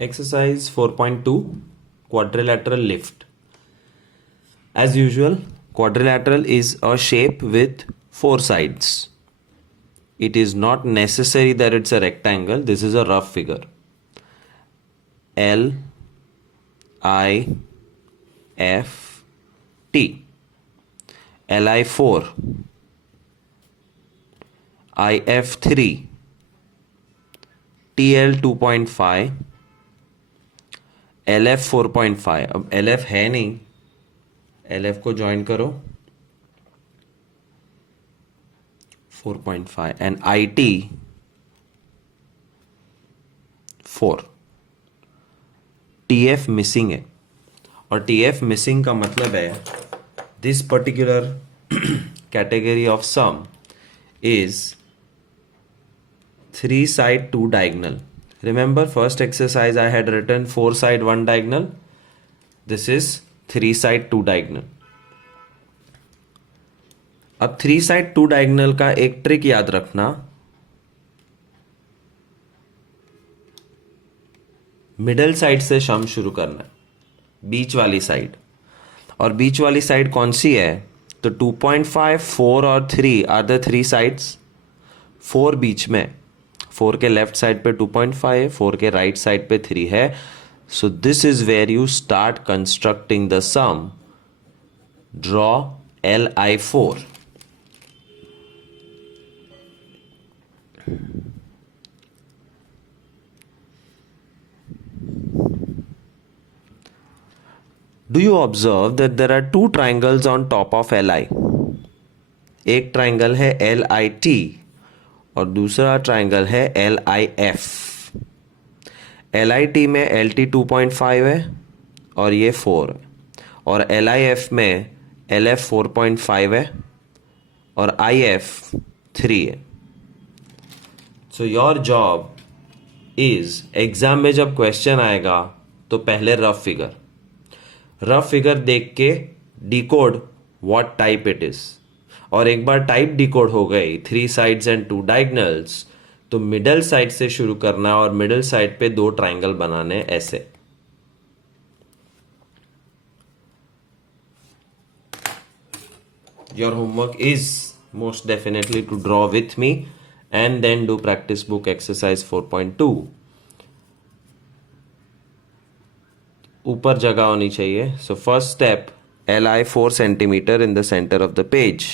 Exercise 4.2 Quadrilateral lift. As usual, quadrilateral is a shape with four sides. It is not necessary that it's a rectangle. This is a rough figure. L I F T Li 4 IF 3 TL 2.5 LF 4.5. अब LF है नहीं, LF को join करो 4.5 and IT 4. TF missing है और TF missing का मतलब है this particular category of sum is 3 side 2 diagonal. Remember first exercise I had written 4 side 1 diagonal. This is 3 side 2 diagonal. अब 3 side 2 diagonal का एक ट्रिक याद रखना, मिडल साइड से सम शुरू करना है, बीच वाली साइड. और बीच वाली साइड कौन सी है? तो 2.5, 4 और 3 आर द 3 साइड्स. 4 बीच में, 4 के लेफ्ट साइड पे 2.5 है, 4 के राइट साइड पे 3 है. So this is where you start constructing the sum. Draw Li4. Do you observe that there are two triangles on top of Li? एक ट्राइंगल है LIT और दूसरा ट्राइंगल है LIF. LIT में LT 2.5 है और ये 4 है, और LIF में LF 4.5 है और IF 3 है. So your job is, exam में जब क्वेश्चन आएगा तो पहले रफ फिगर देख के decode what type it is. और एक बार टाइप डिकोड हो गई, 3 साइड्स एंड 2 डायगोनल्स, तो मिडल साइड से शुरू करना और मिडल साइड पे 2 ट्राइंगल बनाने ऐसे. Your homework is most definitely to draw with me and then do practice book exercise 4.2. ऊपर जगह होनी चाहिए. सो फर्स्ट स्टेप, Li 4 centimeter in the center of the page.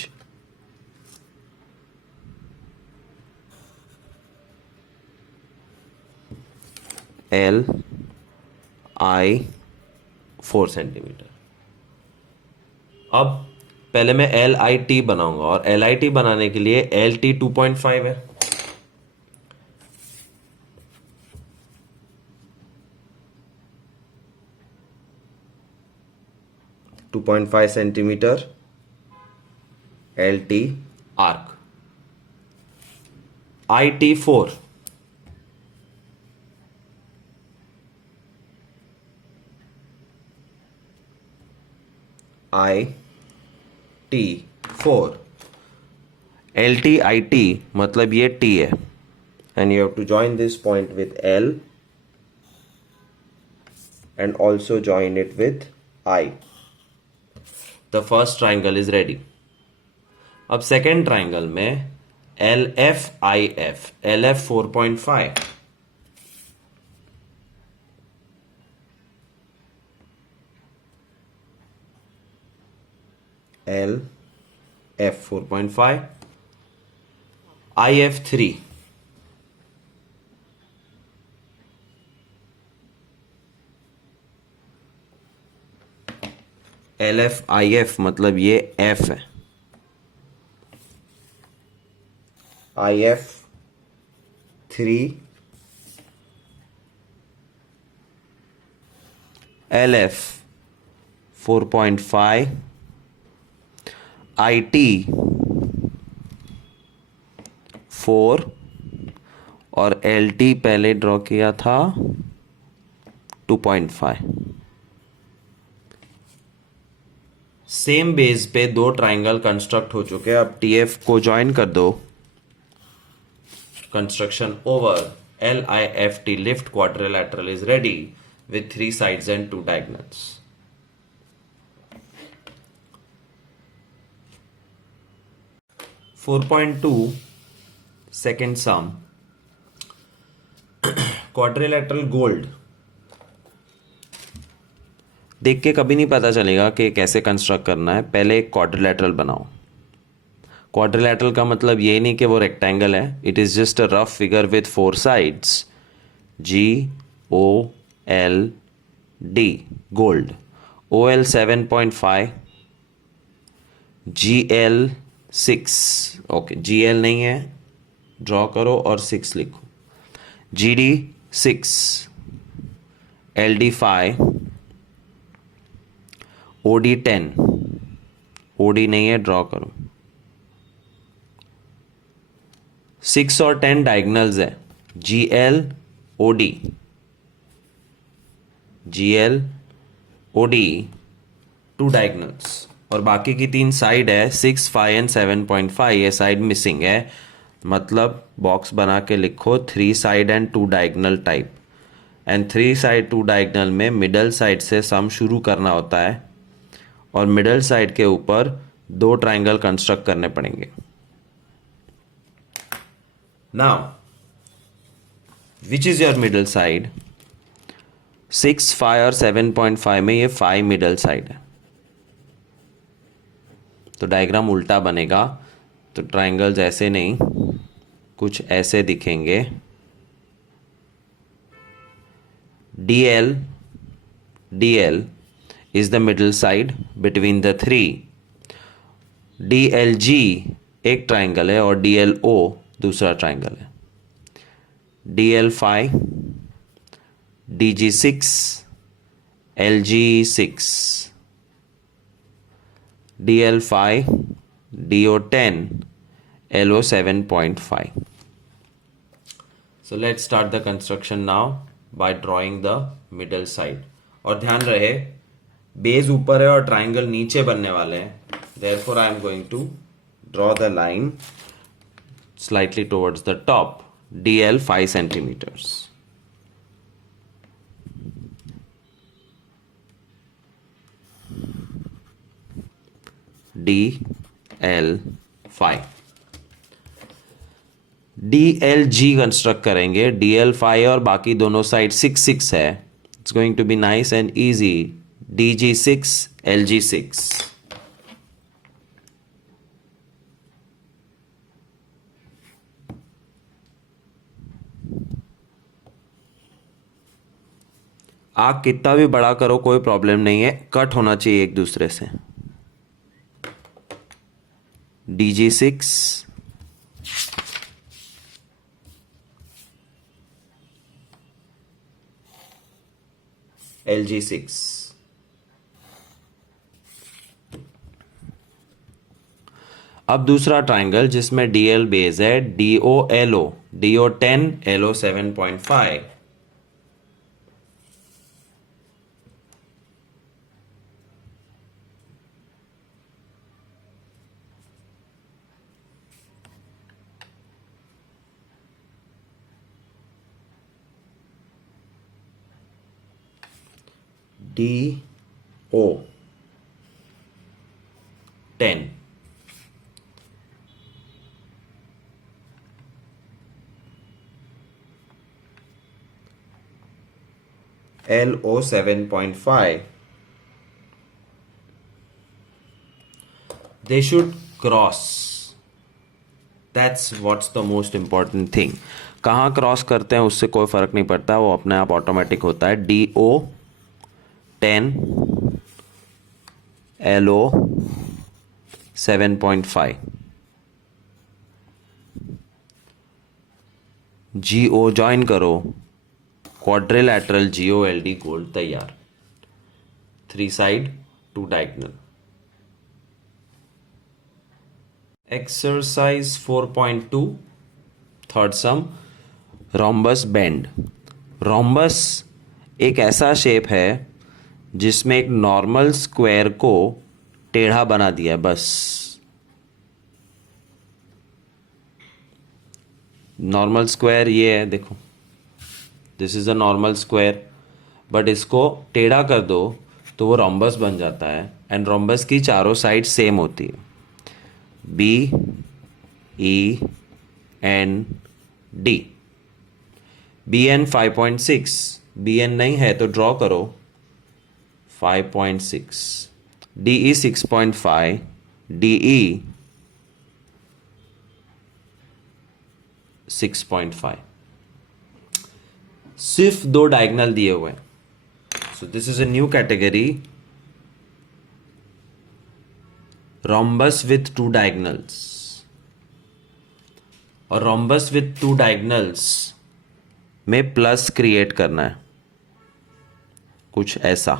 Li 4 centimeter. अब पहले मैं LIT बनाऊंगा और LIT बनाने के लिए LT 2.5 है. .5 centimetre LT arc. IT 4 IT 4 LT IT मतलब ये T है, and you have to join this point with L and also join it with I. The first triangle is ready. अब सेकेंड ट्राइंगल में LFIF, LF 4.5, LF 4.5, IF 3, LFIF मतलब ये F है, IF 3, LF 4.5, IT 4 और LT पहले draw किया था 2.5. Same base पे 2 ट्राइंगल कंस्ट्रक्ट हो चुके हैं. अब TF को ज्वाइन कर दो. Construction over. LIFT lift quadrilateral is ready with 3 sides and 2 diagonals. second sum. Quadrilateral gold देख के कभी नहीं पता चलेगा कि कैसे कंस्ट्रक्ट करना है। पहले एक क्वाड्रिलेटरल बनाओ। क्वाड्रिलेटरल का मतलब ये नहीं कि वो रेक्टेंगल है, it is just a rough figure with 4 sides, GOLD, gold. OL 7.5, GL 6, okay GL नहीं है, ड्रॉ करो और 6 लिखो। GD 6, LD 5, OD 10, OD नहीं है, ड्रॉ करो। 6 और 10 डायगनल्स है, GL OD, GL OD 2 diagonals, और बाकी की 3 साइड है 6, 5 एंड 7.5। ये साइड मिसिंग है, मतलब बॉक्स बना के लिखो 3 side and 2 diagonal type. And 3 side 2 diagonal में मिडल साइड से सम शुरू करना होता है और मिडल साइड के ऊपर 2 ट्राइंगल कंस्ट्रक्ट करने पड़ेंगे। Now which is your middle side? 6, 5 और 7.5 में ये 5 मिडल साइड है, तो डायग्राम उल्टा बनेगा। तो ट्राइंगल्स ऐसे नहीं, कुछ ऐसे दिखेंगे। DL is the middle side between the 3. DLG एक ट्राइंगल है और DLO दूसरा ट्राइंगल है। DL5, DG6, LG6, DL5, DO10, LO 7.5. So let's start the construction now by drawing the middle side. और ध्यान रहे बेस ऊपर है और ट्राइंगल नीचे बनने वाले हैं, therefore I am going to draw the line slightly towards the top. DL 5 centimeters. DL 5, DLG construct करेंगे। DL 5 और बाकी दोनों साइड 6, 6 है, it's going to be nice and easy. DG 6, LG 6, आग कितना भी बड़ा करो कोई प्रॉब्लम नहीं है, कट होना चाहिए एक दूसरे से। DG 6, LG 6। अब दूसरा ट्राइंगल जिसमें DL बेस है, DO LO, DO 10, LO 7.5। DO 10, LO 7.5. They should cross. That's what's the most important thing. कहाँ क्रॉस करते हैं उससे कोई फर्क नहीं पड़ता, वो अपने आप ऑटोमेटिक होता है। DO 10, LO 7.5, GO ज्वाइन करो, क्वाड्रिलैटरल GOLD गोल्ड तैयार। 3 साइड 2 डायगोनल। एक्सरसाइज 4.2 थर्ड सम, रोम्बस बेंड। रोम्बस एक ऐसा शेप है जिसमें एक नॉर्मल स्क्वायर को टेढ़ा बना दिया, बस। नॉर्मल स्क्वायर ये है, देखो this is a normal square, but इसको टेढ़ा कर दो तो वो रोम्बस बन जाता है, एंड रोम्बस की चारों साइड सेम होती है, B E N D. B N 5.6, B N नहीं है तो ड्रॉ करो 5.6, डी ई 6.5, डी ई 6.5। सिर्फ दो डायगोनल दिए हुए हैं, so this is a new category, rhombus with two diagonals. और रोम्बस विथ टू डायगोनल्स में प्लस क्रिएट करना है, कुछ ऐसा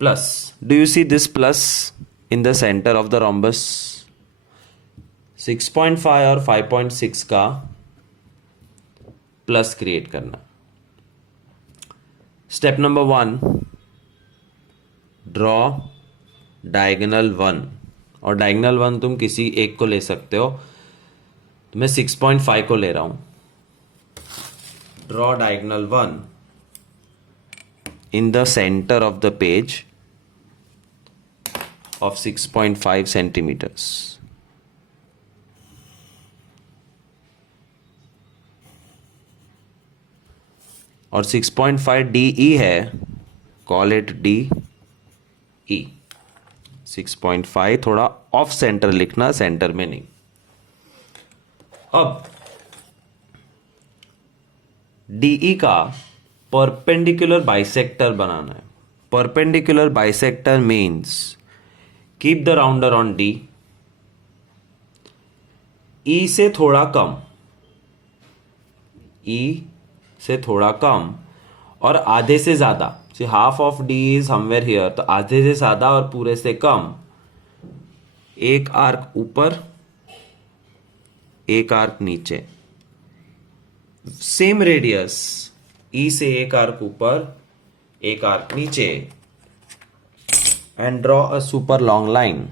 plus. Do you see this plus in the centre of the rhombus? 6.5 और 5.6 का प्लस क्रिएट करना। स्टेप नंबर 1, ड्रॉ डायगोनल 1, और डायगोनल 1 तुम किसी एक को ले सकते हो, तो मैं 6.5 को ले रहा हूं। Draw diagonal 1 in the center of the page of 6.5 centimeters. और 6.5 DE है, कॉल इट DE। 6.5 थोड़ा ऑफ सेंटर लिखना, सेंटर में नहीं। अब DE का परपेंडिकुलर बाइसेक्टर बनाना है। Perpendicular bisector means keep the rounder on D, E से थोड़ा कम, ई से थोड़ा कम और आधे से ज्यादा। See half of D is somewhere here, तो आधे से ज्यादा और पूरे से कम। एक आर्क ऊपर, एक आर्क नीचे, सेम रेडियस, ई से एक आर्क ऊपर, एक आर्क नीचे, and draw a super long line.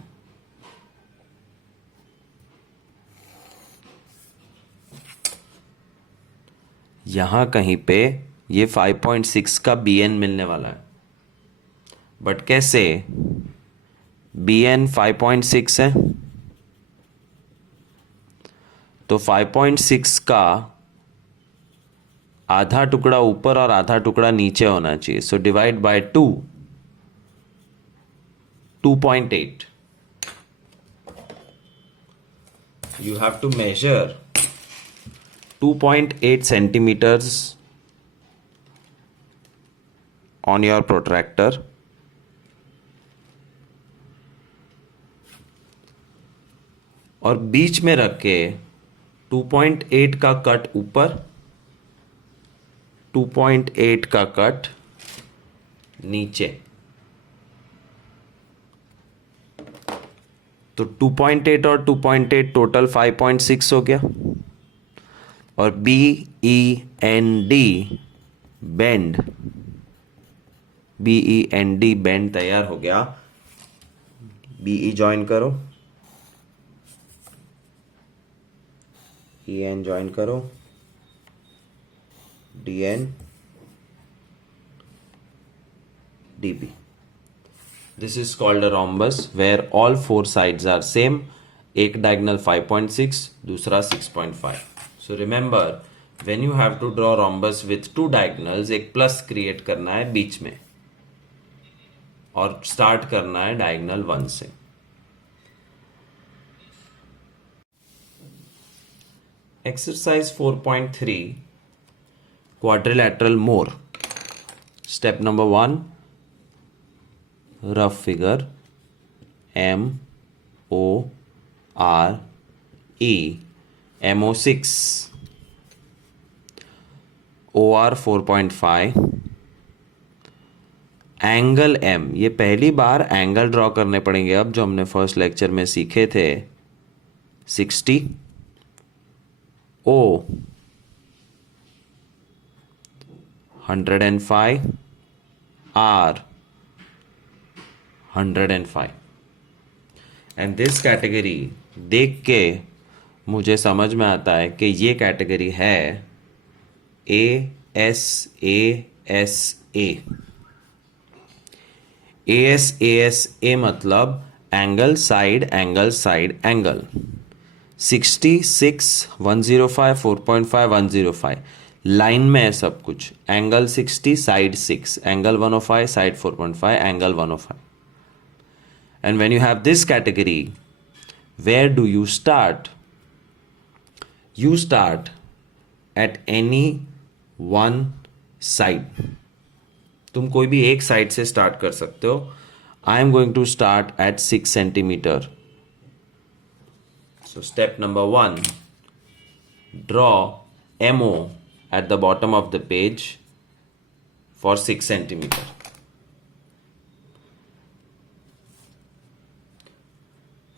यहां कहीं पे ये 5.6 का bn मिलने वाला है, बट कैसे? bn 5.6 है, तो 5.6 का आधा टुकड़ा ऊपर और आधा टुकड़ा नीचे होना चाहिए, so divide by 2, 2.8। You have to measure 2.8 centimeters on your protractor, और बीच में रख के 2.8 का कट ऊपर, 2.8 का कट नीचे, तो 2.8 और 2.8 टोटल 5.6 हो गया। और BEND बेंड, BEND बेंड तैयार हो गया। BE ज्वाइन करो, EN ज्वाइन करो, DN, DB। This is called a rhombus where all four sides are same. एक diagonal 5.6, दूसरा 6.5. So remember, when you have to draw rhombus with two diagonals, एक plus create करना है बीच में और start करना है diagonal 1 से। Exercise 4.3, quadrilateral more. Step number 1, rough figure MORE, MO6, OR 4.5, angle M। ये पहली बार एंगल ड्रॉ करने पड़ेंगे अब, जो हमने फर्स्ट लेक्चर में सीखे थे। 60, O 105, R 105। And this category देख के मुझे समझ में आता है कि ये कैटेगरी है A S A S A ए मतलब angle side angle side angle 66 105 4.5 105 line में है सब कुछ angle 60 side 6 angle 105 side 4.5 angle 105 and when you have this category where do you start at any one side तुम कोई भी एक साइड से स्टार्ट कर सकते हो I am going to start at 6 centimetre so step number 1 draw MO at the bottom of the page for 6 centimetre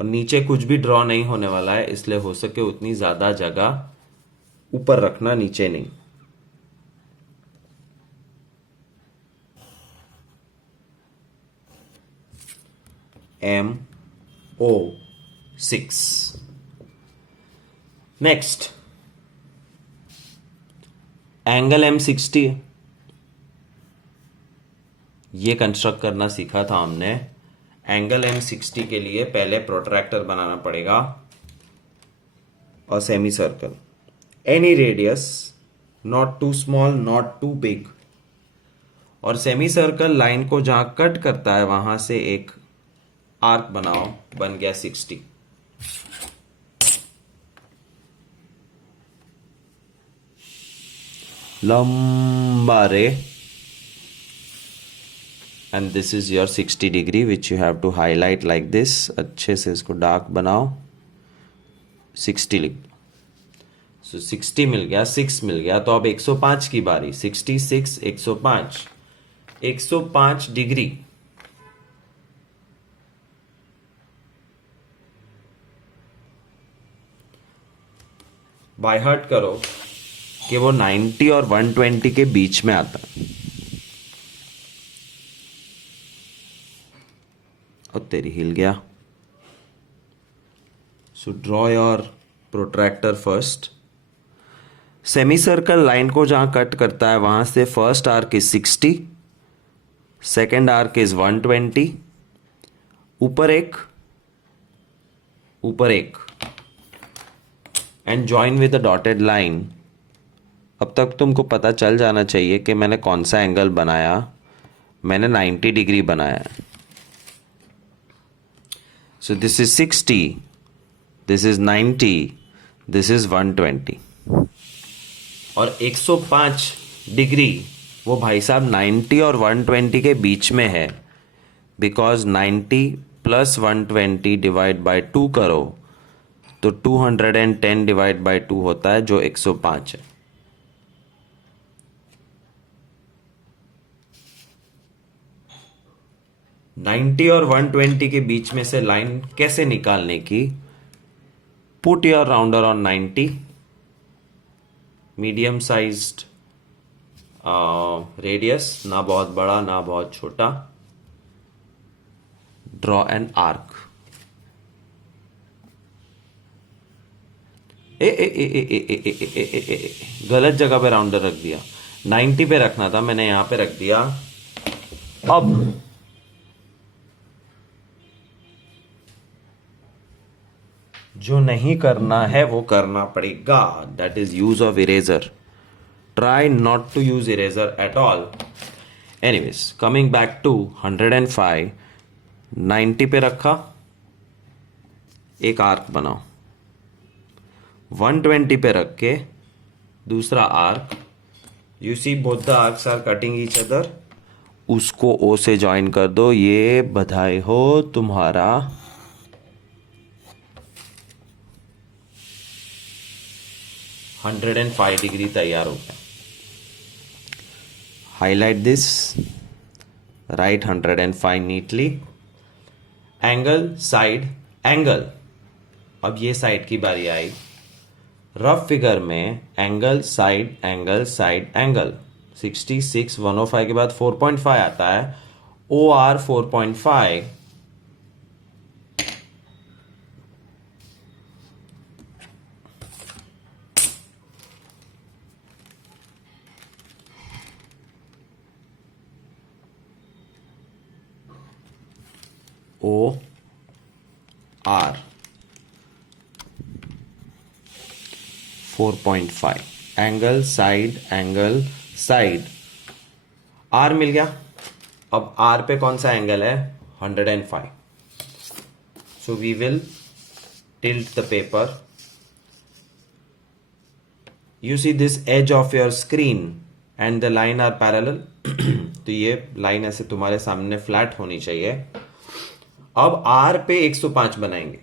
और नीचे कुछ भी ड्रॉ नहीं होने वाला है इसलिए हो सके उतनी ज्यादा जगह ऊपर रखना नीचे नहीं MO 6 नेक्स्ट एंगल M60 ये कंस्ट्रक्ट करना सीखा था हमने एंगल M60 के लिए पहले प्रोट्रैक्टर बनाना पड़ेगा और semicircle any radius not too small not too big और सेमी सर्कल लाइन को जहां कट करता है वहां से एक आर्क बनाओ बन गया 60 लंबा रे and this is your 60 degree which you have to highlight like this अच्छे से इसको डार्क बनाओ 60 लिख सो 60 मिल गया 6 मिल गया तो अब 105 की बारी 66 105 डिग्री बाय हार्ट करो कि वो 90 और 120 के बीच में आता है और तेरी हिल गया so draw your protractor first semicircle line को जहां कट करता है वहां से first arc is 60 second arc is 120 ऊपर एक and join with the dotted line अब तक तुमको पता चल जाना चाहिए कि मैंने कौन सा एंगल बनाया मैंने 90 डिग्री बनाया So this is 60, this is 90, this is 120 और 105 डिग्री वो भाई साहब 90 और 120 के बीच में है बिकॉज 90 प्लस 120 डिवाइड बाय 2 करो तो 210 डिवाइड बाय 2 होता है जो 105 है $90 और 120 के बीच में से लाइन कैसे निकालने की put your rounder on 90 medium sized radius ना बहुत बड़ा ना बहुत छोटा ड्रॉ एन आर्क गलत जगह पे राउंडर रख दिया 90 पे रखना था मैंने यहां पे रख दिया अब जो नहीं करना है वो करना पड़ेगा that is use of eraser try not to use eraser at all anyways coming back to 105 90 पे रखा एक आर्क बनाओ 120 पे रख के दूसरा arc you see both the arcs are cutting each other उसको ओ से ज्वाइन कर दो ये बधाई हो तुम्हारा 105 डिग्री तैयार हो गया highlight this right 105 neatly angle side angle अब ये साइड की बारी आई रफ फिगर में एंगल साइड एंगल 66 105 के बाद 4.5 आता है OR 4.5 O R 4.5 angle side R मिल गया। अब R पे कौन सा एंगल है? 105. So we will tilt the paper. You see this edge of your screen and the line are parallel. तो ये लाइन ऐसे तुम्हारे सामने फ्लैट होनी चाहिए। अब R पे 105 बनाएंगे।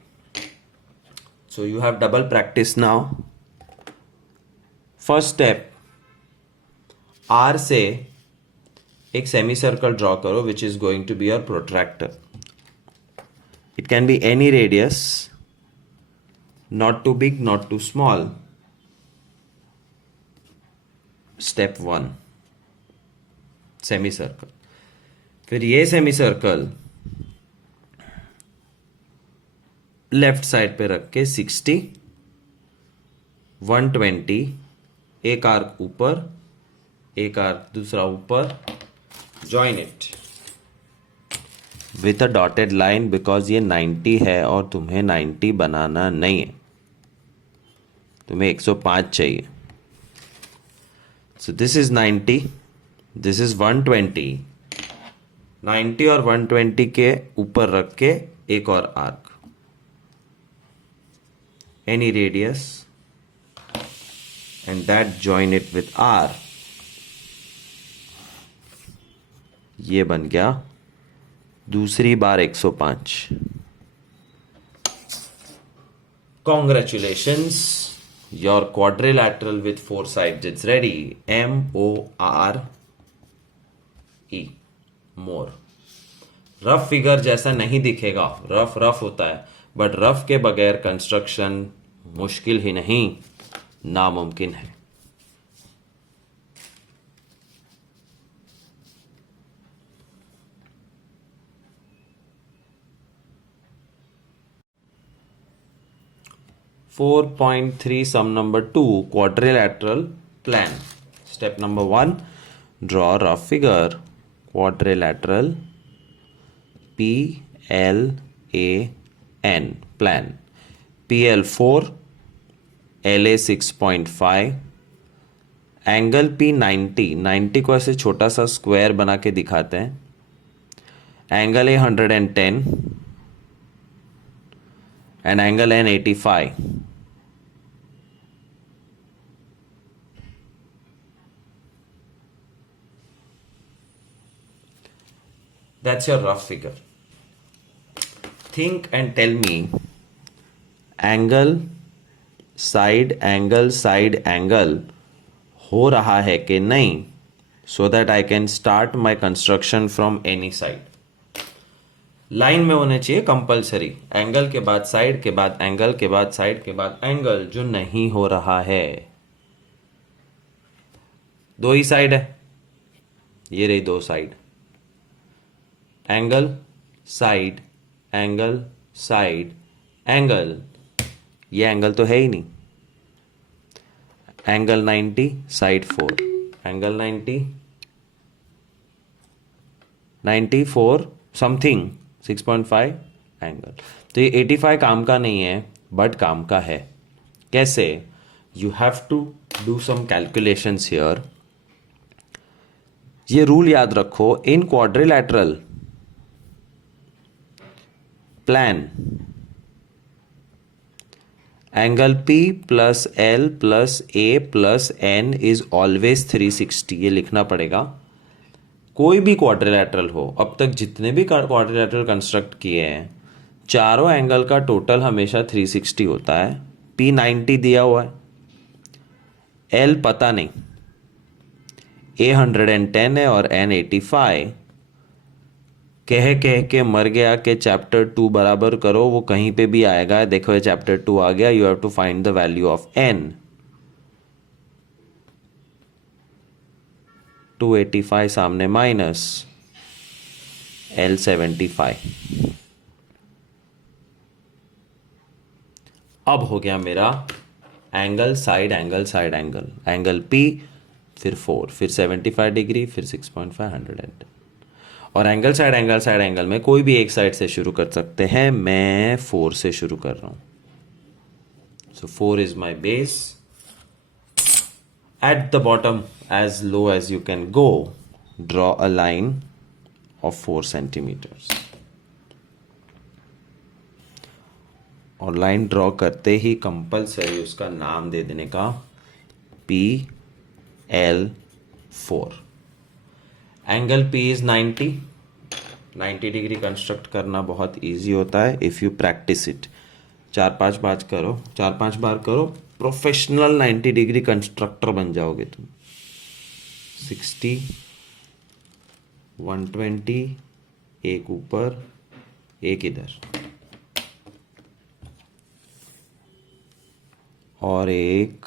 So you have double practice now. First step, R से एक सेमी सर्कल ड्रॉ करो which is going to be your protractor. It can be any radius, not too big not too small. Step 1 semicircle. फिर ये semi circle left side पे रख के 60, 120, एक arc ऊपर, एक आर्क दूसरा ऊपर, join it with a dotted line because ये 90 है और तुम्हें 90 बनाना नहीं है, तुम्हें 105 चाहिए। सो दिस इज 90, दिस इज 120, 90 और 120 के ऊपर रख के एक और arc, any radius, and that join it with R. ये बन गया दूसरी बार 105। Congratulations, your quadrilateral with 4 sides it's ready. MORE, more. Rough figure जैसा नहीं दिखेगा, रफ होता है, बट रफ के बगैर कंस्ट्रक्शन मुश्किल ही नहीं नामुमकिन है। (4.3) sum number 2 quadrilateral plan. Step number 1, draw rough figure quadrilateral PLAN plan. PL 4, LA 6.5, angle P 90 को ऐसे छोटा सा स्क्वायर बना के दिखाते हैं, angle A 110 and angle N 85। That's your rough figure. Think and tell me angle side angle हो रहा है कि नहीं, so that I can start my construction from any side. Line में होने चाहिए कंपल्सरी, एंगल के बाद साइड के बाद एंगल के बाद साइड के बाद एंगल, जो नहीं हो रहा है। दो ही साइड है, ये रही दो साइड, एंगल साइड एंगल, ये एंगल तो है ही नहीं। Angle 90 side 4, angle 90 4 something 6.5 angle. तो ये 85 काम का नहीं है, बट काम का है। कैसे? You have to do some calculations here. ये रूल याद रखो, in quadrilateral plan angle P plus L plus A plus N is always 360, ये लिखना पड़ेगा। कोई भी क्वाड्रिलैटरल हो, अब तक जितने भी क्वाड्रिलैटरल कंस्ट्रक्ट किए हैं, चारों एंगल का टोटल हमेशा 360 होता है। P 90 दिया हुआ है, L पता नहीं, A 110 है और N 85। कह के मर गया कि चैप्टर 2 बराबर करो, वो कहीं पे भी आएगा। देखो ये चैप्टर 2 आ गया, you have to find the value of N। 285 सामने माइनस, L 75। अब हो गया मेरा एंगल साइड एंगल P, फिर 4, फिर 75 डिग्री, फिर 6.5, 110। और एंगल एंगल में कोई भी एक साइड से शुरू कर सकते हैं। मैं 4 से शुरू कर रहा हूं। So 4 is my base. At the bottom as low as you can go, draw a line of 4 centimetres. और लाइन ड्रॉ करते ही कंपलसरी उसका नाम दे देने का PL4। Angle P is 90 degree construct करना बहुत इजी होता है इफ़ यू प्रैक्टिस इट। 4-5 बार करो, प्रोफेशनल 90 डिग्री कंस्ट्रक्टर बन जाओगे तुम। 60, 120, एक ऊपर एक इधर और एक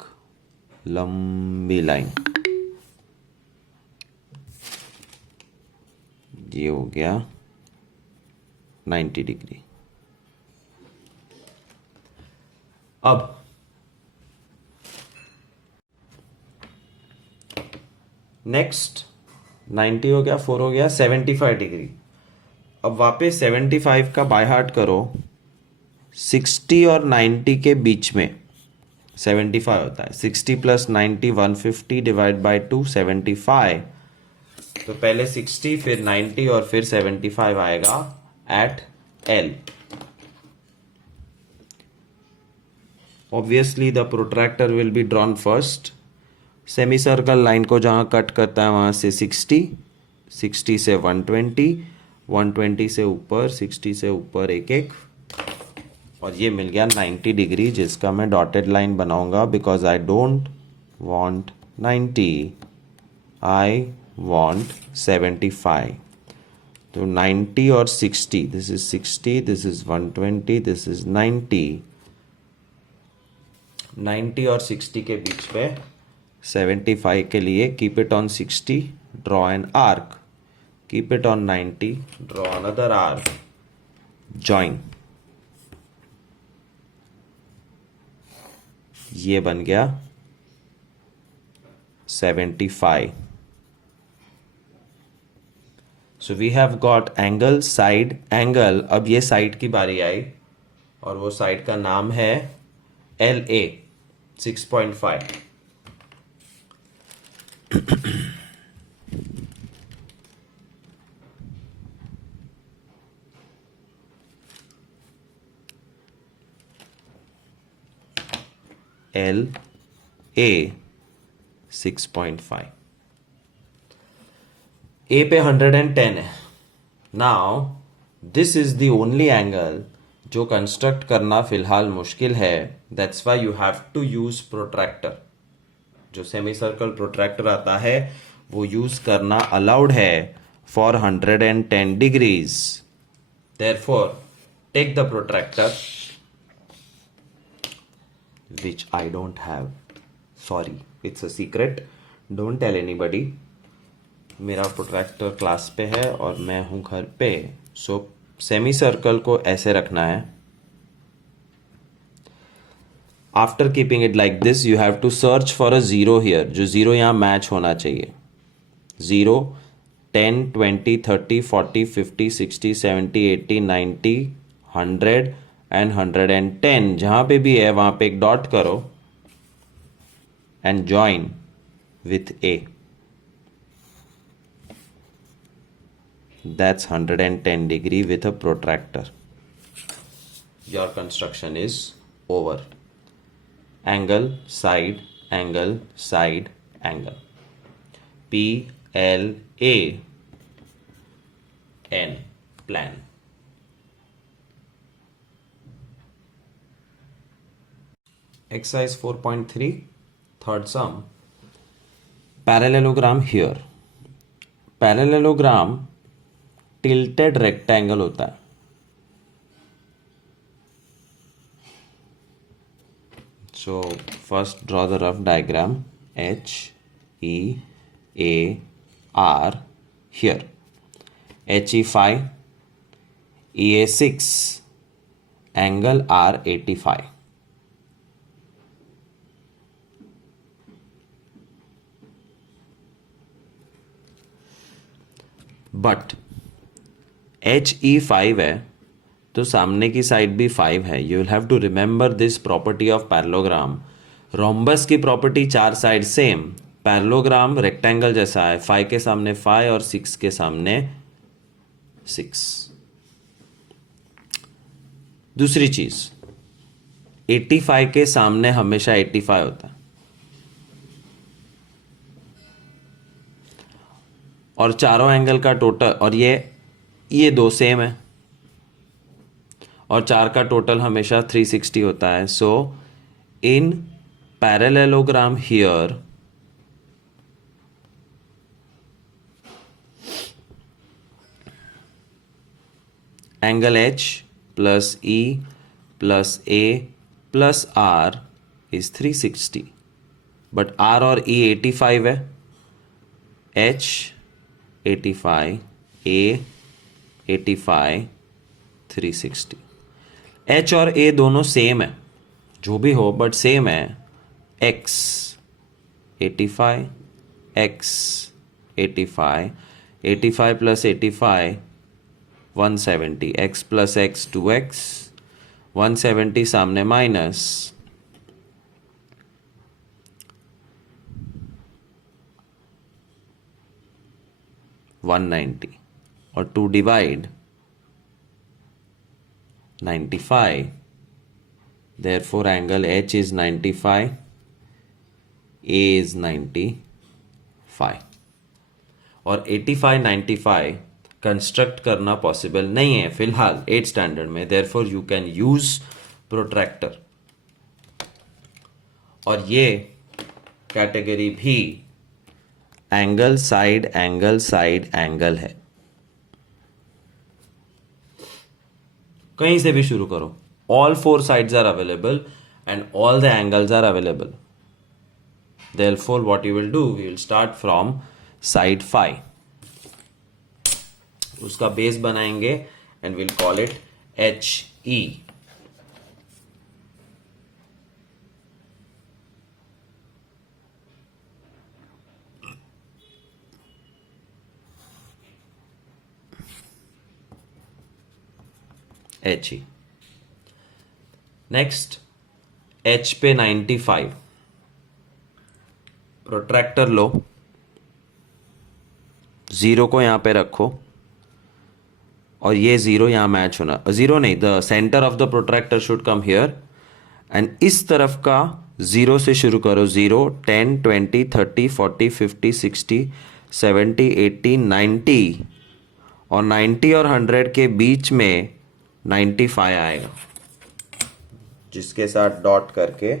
लंबी लाइन। ये हो गया 90 डिग्री। अब नेक्स्ट 90 हो गया, 4 हो गया, 75 डिग्री। अब वापस 75 का बाय हार्ट करो। 60 और 90 के बीच में 75 होता है। 60 + 90 150 डिवाइड बाय 2 75। तो पहले 60 फिर 90 और फिर 75 आएगा at L। Obviously the protractor will be drawn first. Semicircle line को जहां कट करता है वहां से 60, 60 से 120, 120 से ऊपर, 60 से ऊपर एक एक, और ये मिल गया 90 डिग्री, जिसका मैं डॉटेड लाइन बनाऊंगा because I don't want 90, I want 75। तो 90 और 60, this is 60, this is 120, this is 90। 90 और 60 के बीच में 75 के लिए keep it on 60, draw an arc, keep it on 90, draw another arc, join. ये बन गया 75। So we have got angle, side, angle. अब ये साइड की बारी आई और वो साइड का नाम है LA 6.5। LA 6.5। ए पे 110 है। Now this is the only angle जो कंस्ट्रक्ट करना फिलहाल मुश्किल है। That's why you have to use protractor. जो सेमी सर्कल प्रोट्रैक्टर आता है वो यूज करना अलाउड है for 110 degrees. Therefore take the protractor, which I don't have. Sorry, it's a secret. Don't tell anybody. मेरा प्रोट्रैक्टर क्लास पे है और मैं हूं घर पे। सो सेमी सर्कल को ऐसे रखना है। After keeping it like this, you have to search for a zero here. जो जीरो यहाँ मैच होना चाहिए। 0, 10, 20, 30, 40, 50, 60, 70, 80, 90, 100 एंड 110। जहां पे भी है वहां पे एक डॉट करो and join with A। That's 110 degree with a protractor. Your construction is over. Angle, side, angle, side, angle. PLAN, plan. Exercise 4.3, third sum. Parallelogram here. Parallelogram tilted rectangle होता है। So first draw the rough diagram HEAR here. HE 5, EA 6, angle R 85. But HE5 है तो सामने की side भी 5 है. You will have to remember this property of parallelogram. Rhombus की property चार साइड सेम, पैरेललोग्राम रेक्टेंगल जैसा है, 5 के सामने 5 और 6 के सामने 6. दूसरी चीज, 85 के सामने हमेशा 85 होता है और चारों एंगल का टोटल, और ये दो सेम है और चार का टोटल हमेशा 360 होता है. So in parallelogram here angle H plus E plus A plus R is 360, but R और E 85 है. H 85, A 85, 360. H और A दोनों सेम है, जो भी हो बट सेम है. X 85, X 85, 85 plus 85 170, X plus X 2X, 170 सामने माइनस 190 और 2 divide 95. Therefore angle H is 95, A is 95. और 85 95 कंस्ट्रक्ट करना पॉसिबल नहीं है फिलहाल 8th स्टैंडर्ड में. Therefore you can use protractor. और ये कैटेगरी भी एंगल साइड एंगल है. कहीं से भी शुरू करो. All 4 sides are available and all the angles are available. Therefore what you will do, we will start from side phi. उसका बेस बनाएंगे and we'll call it HE. HE. Next H पे 95. Protractor लो, zero को यहां पे रखो और ये zero यहां मैच होना, जीरो नहीं, the centre of the protractor should come here. And इस तरफ का जीरो से शुरू करो. 0 10 20 30 40 50 60 70 80 90 और 90 और 100 के बीच में 95 आएगा, जिसके साथ डॉट करके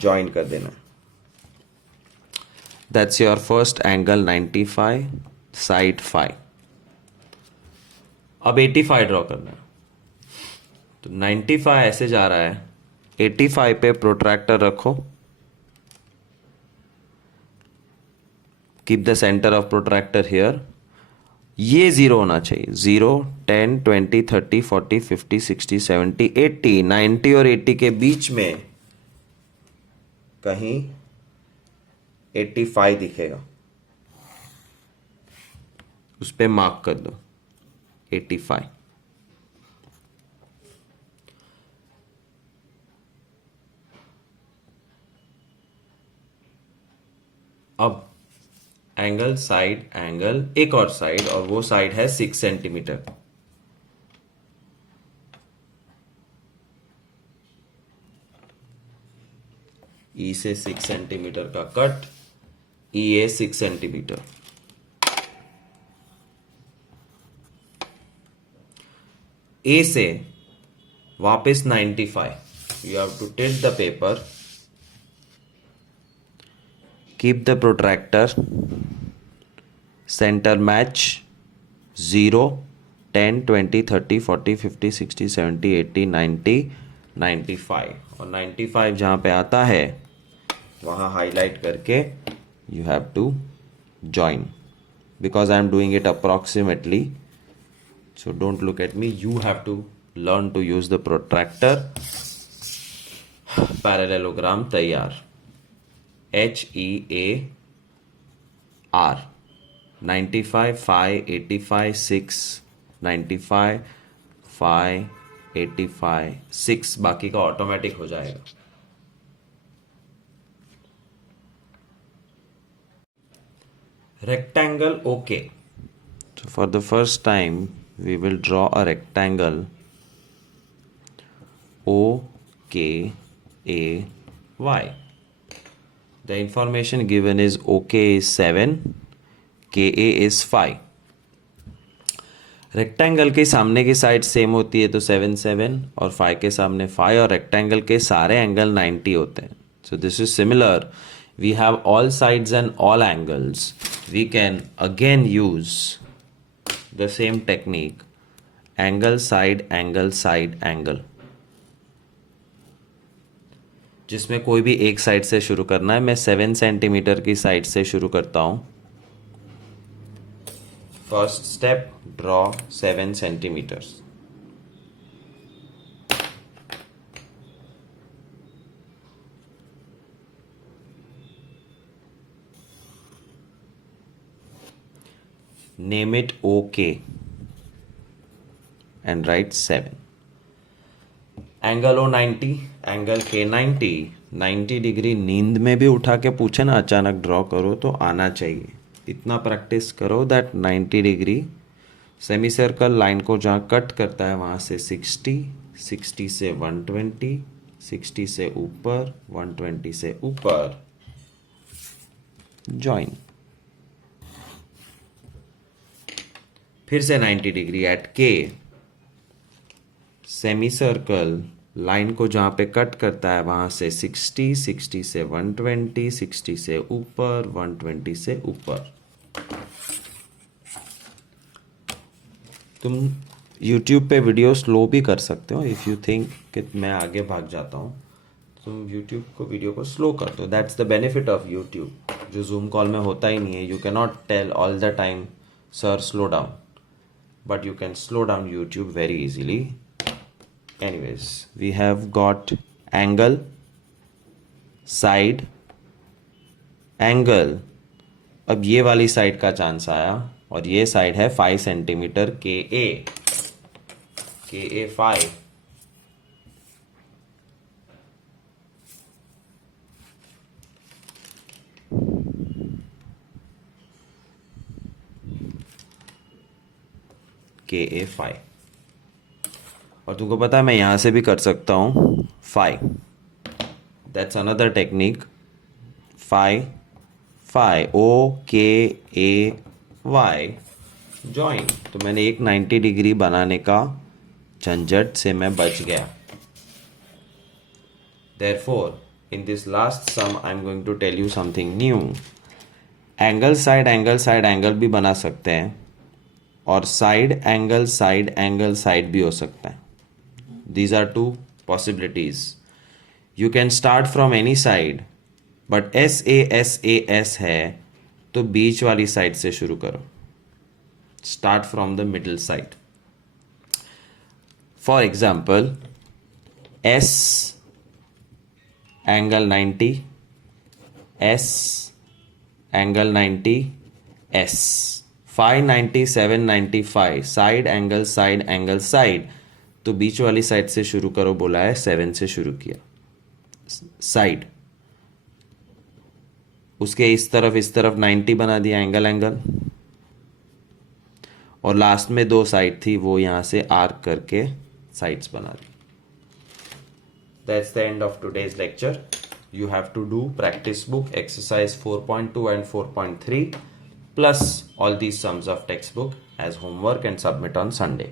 ज्वाइन कर देना. That's your first angle 95, side 5. अब 85 ड्रॉ करना है. तो 95 ऐसे जा रहा है, 85 पे प्रोट्रैक्टर रखो. Keep the centre of protractor here. ये जीरो होना चाहिए. 0 10 20 30 40 50 60 70 80 90 और 80 के बीच में कहीं 85 दिखेगा, उस पे मार्क कर दो 85. अब एंगल साइड एंगल, एक और साइड, और वो साइड है 6 सेंटीमीटर. ई से 6 सेंटीमीटर का कट, ई ए 6 सेंटीमीटर. ए से वापस 95. You have to tilt the paper. Keep the protractor, center match 0 10 20 30 40 50 60 70 80 90 95. और 95 जहाँ पे आता है वहाँ हाईलाइट करके you have to join. Because I am doing it approximately, so don't look at me. You have to learn to use the protractor. 95 5 85 6 95 5 85 6 बाकी का automatic हो जाएगा. Rectangle OK. So for the first time we will draw a rectangle OKAY. The information given is OK is 7, KA is 5. Rectangle के सामने की side same होती है तो 7 7 और 5 के सामने 5 और रेक्टेंगल के सारे एंगल 90 होते हैं. So this is similar. We have all sides and all angles. We can again use the same technique angle side angle, जिसमें कोई भी एक साइड से शुरू करना है. मैं 7 सेंटीमीटर की साइड से शुरू करता हूं. First step, draw 7 centimetres. Name it OK and write 7. Angle O 90, angle K 90 degree. नींद में भी उठा के पूछे ना अचानक ड्रॉ करो तो आना चाहिए. इतना प्रैक्टिस करो that 90 degree semi circle line को जहाँ कट करता है वहाँ से 60 से 120, 60 से ऊपर, 120 से ऊपर, जॉइन. फिर से 90 डिग्री एट के. सेमी सर्कल लाइन को जहाँ पे कट करता है वहाँ से 60 से 120, 60 से ऊपर, 120 से ऊपर. तुम YouTube पे वीडियो स्लो भी कर सकते हो. इफ़ यू थिंक कि मैं आगे भाग जाता हूँ तुम YouTube को वीडियो को स्लो कर दो. That's the benefit of YouTube, जो जूम कॉल में होता ही नहीं है. You can not tell all the time sir slow down, but you can slow down YouTube very easily. Anyways, we have got angle, side, angle. अब ये वाली side का चांस आया और ये साइड है 5 सेंटीमीटर KA 5. KA 5. और तुमको पता है मैं यहां से भी कर सकता हूं 5. That's another technique. 5 OKAY join. तो मैंने एक 90 डिग्री बनाने का झंझट से मैं बच गया. Therefore in this last sum I am going to tell you something new. Angle side भी बना सकते हैं और साइड एंगल भी हो सकता है. These are 2 possibilities. You can start from any side, but SAS है तो बीच वाली साइड से शुरू करो. Start from the middle side. For example S angle 90, S angle 90, S 590 795 side angle side. तो बीच वाली साइड से शुरू करो बोला है, 7 से शुरू किया. साइड उसके इस तरफ 90 बना दिया एंगल. और लास्ट में 2 साइड थी वो यहां से आर्क करके साइड्स बना दी. That's the end of today's lecture. You have to do practice book exercise 4.2 and 4.3 plus all these sums of textbook as homework and submit on Sunday.